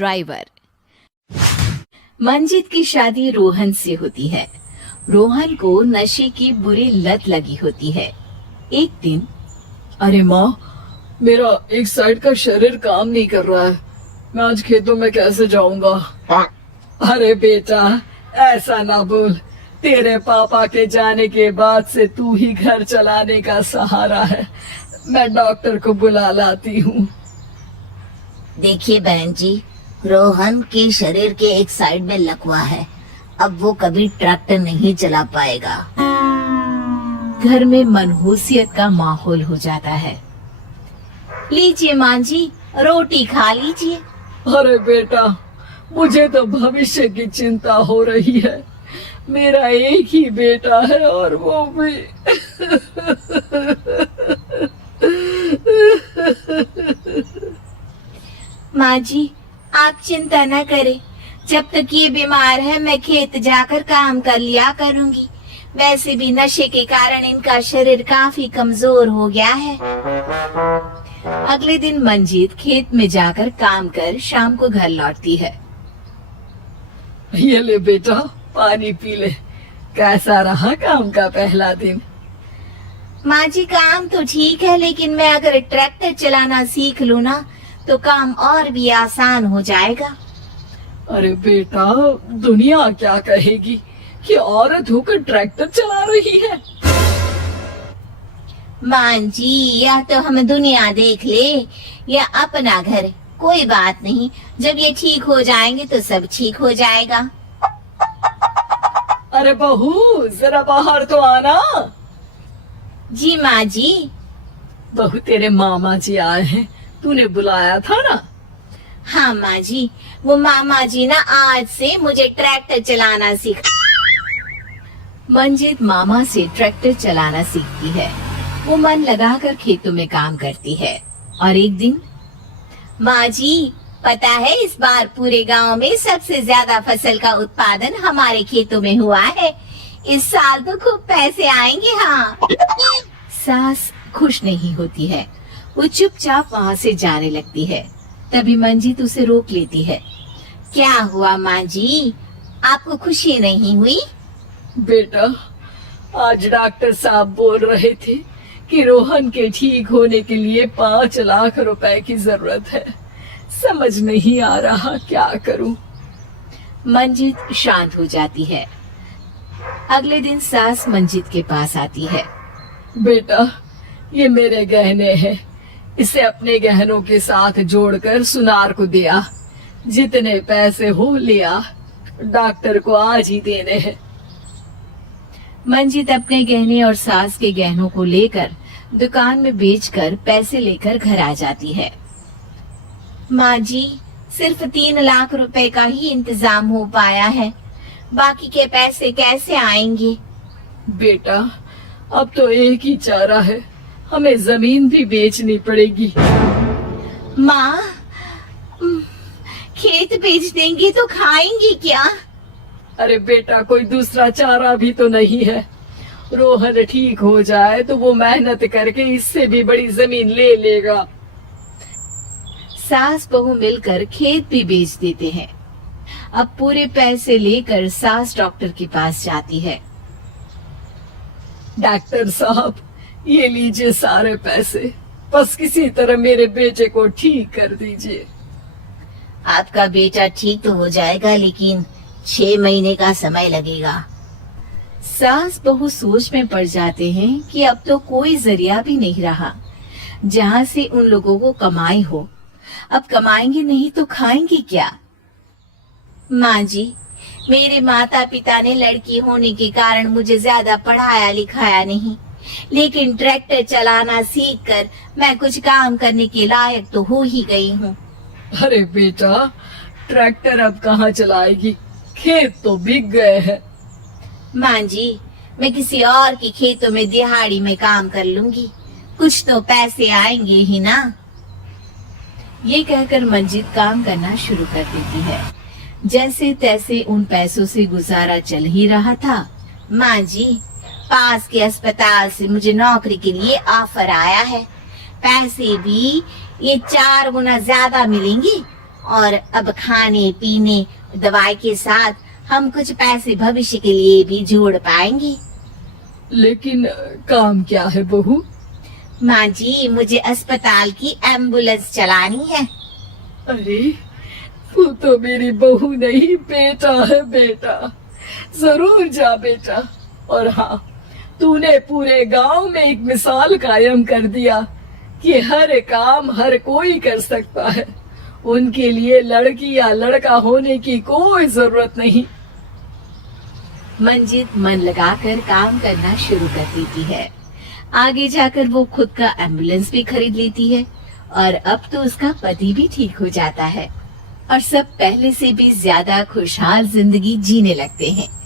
Driver. Manjit की शादी रोहन से होती है। रोहन को नशे की बुरी लत लगी होती है। एक दिन, अरे माँ, मेरा एक साइड का शरीर काम नहीं कर रहा है। मैं आज खेतों में कैसे जाऊंगा? अरे बेटा, ऐसा ना बोल। तेरे पापा के जाने के बाद से तू ही घर चलाने का सहारा है। मैं डॉक्टर को बुला लाती हूँ। देखिए बहन जी, रोहन के शरीर के एक साइड में लकवा है। अब वो कभी ट्रैक्टर नहीं चला पाएगा। घर में मनहूसियत का माहौल हो जाता है। लीजिए माँ जी, रोटी खा लीजिए। अरे बेटा, मुझे तो भविष्य की चिंता हो रही है। मेरा एक ही बेटा है और वो भी माँ जी, आप चिंता न करें। जब तक ये बीमार है मैं खेत जाकर काम कर लिया करूंगी। वैसे भी नशे के कारण इनका शरीर काफी कमजोर हो गया है। अगले दिन मंजीत खेत में जाकर काम कर शाम को घर लौटती है। ये ले बेटा, पानी पी ले। कैसा रहा काम का पहला दिन? माँ जी, काम तो ठीक है, लेकिन मैं अगर ट्रैक्टर चलाना सीख लूँ ना तो काम और भी आसान हो जाएगा। अरे बेटा, दुनिया क्या कहेगी कि औरत होकर ट्रैक्टर चला रही है। माँ जी, या तो हम दुनिया देख ले या अपना घर, कोई बात नहीं। जब ये ठीक हो जाएंगे तो सब ठीक हो जाएगा। अरे बहू, जरा बाहर तो आना। जी माँ जी। बहू, तेरे मामा जी आए हैं, तूने बुलाया था ना? हाँ माँ जी, वो मामा जी ना आज से मुझे ट्रैक्टर चलाना सीख। मंजित मामा से ट्रैक्टर चलाना सीखती है। वो मन लगाकर खेतों में काम करती है। और एक दिन, माँ जी, पता है इस बार पूरे गांव में सबसे ज्यादा फसल का उत्पादन हमारे खेतों में हुआ है। इस साल तो खूब पैसे आएंगे। हाँ। सास खुश नहीं होती है। वो चुपचाप वहाँ से जाने लगती है। तभी मंजीत उसे रोक लेती है। क्या हुआ माँ जी, आपको खुशी नहीं हुई? बेटा, आज डॉक्टर साहब बोल रहे थे कि रोहन के ठीक होने के लिए 5 लाख रुपए की जरूरत है। समझ नहीं आ रहा क्या करूं। मंजीत शांत हो जाती है। अगले दिन सास मंजीत के पास आती है। बेटा, ये मेरे गहने हैं। इसे अपने गहनों के साथ जोड़कर सुनार को दिया। जितने पैसे हो लिया, डॉक्टर को आज ही देने हैं। मंजीत अपने गहने और सास के गहनों को लेकर दुकान में बेचकर पैसे लेकर घर आ जाती है। माँ जी, सिर्फ 3 लाख रुपए का ही इंतजाम हो पाया है। बाकी के पैसे कैसे आएंगे? बेटा, अब तो एक ही चारा है, हमें जमीन भी बेचनी पड़ेगी। माँ, खेत बेच देंगे तो खाएंगे क्या? अरे बेटा, कोई दूसरा चारा भी तो नहीं है। रोहन ठीक हो जाए तो वो मेहनत करके इससे भी बड़ी जमीन ले लेगा। सास बहू मिलकर खेत भी बेच देते हैं। अब पूरे पैसे लेकर सास डॉक्टर के पास जाती है। डॉक्टर साहब, ये लीजिए सारे पैसे। बस किसी तरह मेरे बेटे को ठीक कर दीजिए। आपका बेटा ठीक तो हो जाएगा, लेकिन 6 महीने का समय लगेगा। सास बहू सोच में पड़ जाते हैं कि अब तो कोई जरिया भी नहीं रहा जहाँ से उन लोगों को कमाई हो। अब कमाएंगे नहीं तो खाएंगे क्या? माँ जी, मेरे माता पिता ने लड़की होने के कारण मुझे ज्यादा पढ़ाया लिखाया नहीं, लेकिन ट्रैक्टर चलाना सीखकर मैं कुछ काम करने के लायक तो हो ही गई हूँ। अरे बेटा, ट्रैक्टर अब कहाँ चलाएगी? खेत तो बिक गए हैं। माँ जी, मैं किसी और के खेतों में दिहाड़ी में काम कर लूंगी, कुछ तो पैसे आएंगे ही ना। ये कहकर मंजित काम करना शुरू कर देती है। जैसे तैसे उन पैसों से गुजारा चल ही रहा था। माँ जी, पास के अस्पताल से मुझे नौकरी के लिए ऑफर आया है। पैसे भी ये 4 गुना ज्यादा मिलेंगे। और अब खाने पीने दवाई के साथ हम कुछ पैसे भविष्य के लिए भी जोड़ पाएंगे। लेकिन काम क्या है बहू? माँ जी, मुझे अस्पताल की एम्बुलेंस चलानी है। अरे तू तो मेरी बहू नहीं, बेटा है बेटा। जरूर जा बेटा। और हाँ, तूने पूरे गांव में एक मिसाल कायम कर दिया कि हर काम हर कोई कर सकता है। उनके लिए लड़की या लड़का होने की कोई जरूरत नहीं। मंजित मन लगाकर काम करना शुरू कर देती है। आगे जाकर वो खुद का एम्बुलेंस भी खरीद लेती है और अब तो उसका पति भी ठीक हो जाता है और सब पहले से भी ज्यादा खुशहाल जिंदगी जीने लगते हैं।